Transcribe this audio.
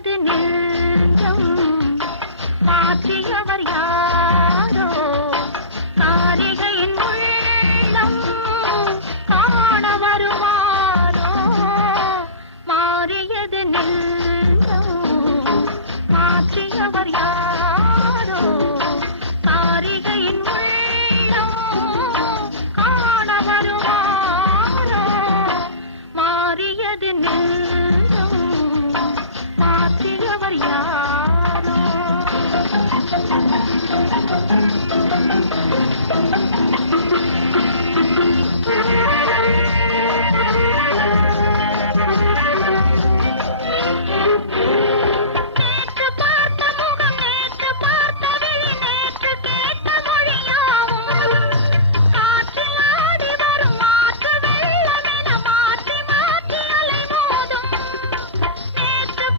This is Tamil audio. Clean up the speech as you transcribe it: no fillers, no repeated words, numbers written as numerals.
மாறியது நெஞ்சம் மாற்றியவர் யாரோ காரிகையின் உள்ளம் காண வருவாரோ மாறியது நெஞ்சம் மாற்றியவர் யாரோ காரிகையின் உள்ளம் காண வருவாரோ மாறியது நெஞ்சம் மாற்றியவர் யாரோ